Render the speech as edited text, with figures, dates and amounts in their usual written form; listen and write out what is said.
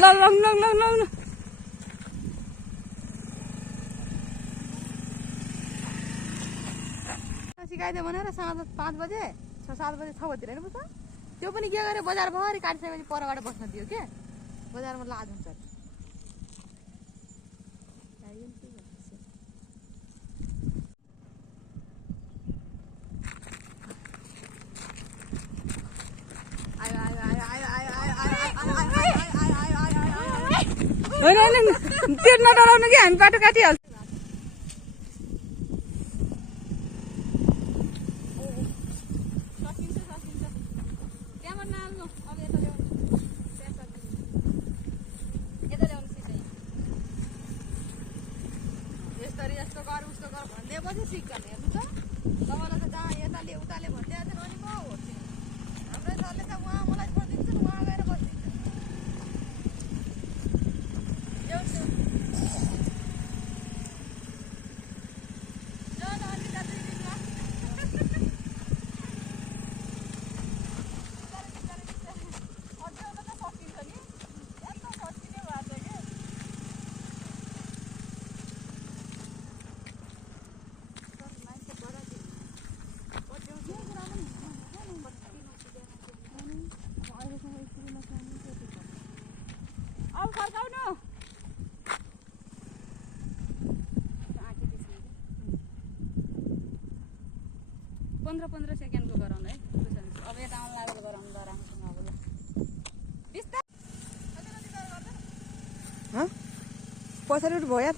ल ल ल ल ल ल सिकाइदियो भनेर साँझ 5 बजे 6-7 बजे 6 बजीतिर हेर्नु पर्छ त्यो पनि के गरे बजार भरि काटिसकेपछि परबाट बस्न दियो के बजारमा लाज हुन्छ होइन त्यो नडराउनु कि हामी बाटो काटिहाल्छ यस्तो गर उस्तो गर भनिदिएपछि सिक्छन् हेर्नु त तपाईँलाई त जहाँ यताले उताले भनिदिएको थियो अनि म हो हाम्रै सरले त उहाँ मलाई छोडिदिन्छ उहाँ गएर बसिदिन्छ अब फर्काउनु 15 सेकेन्डको गराउनु है अब यता आउनु लागेर गराउनु ल राम्रोसँग अब ल बिस्तारै पछाडि भयो यार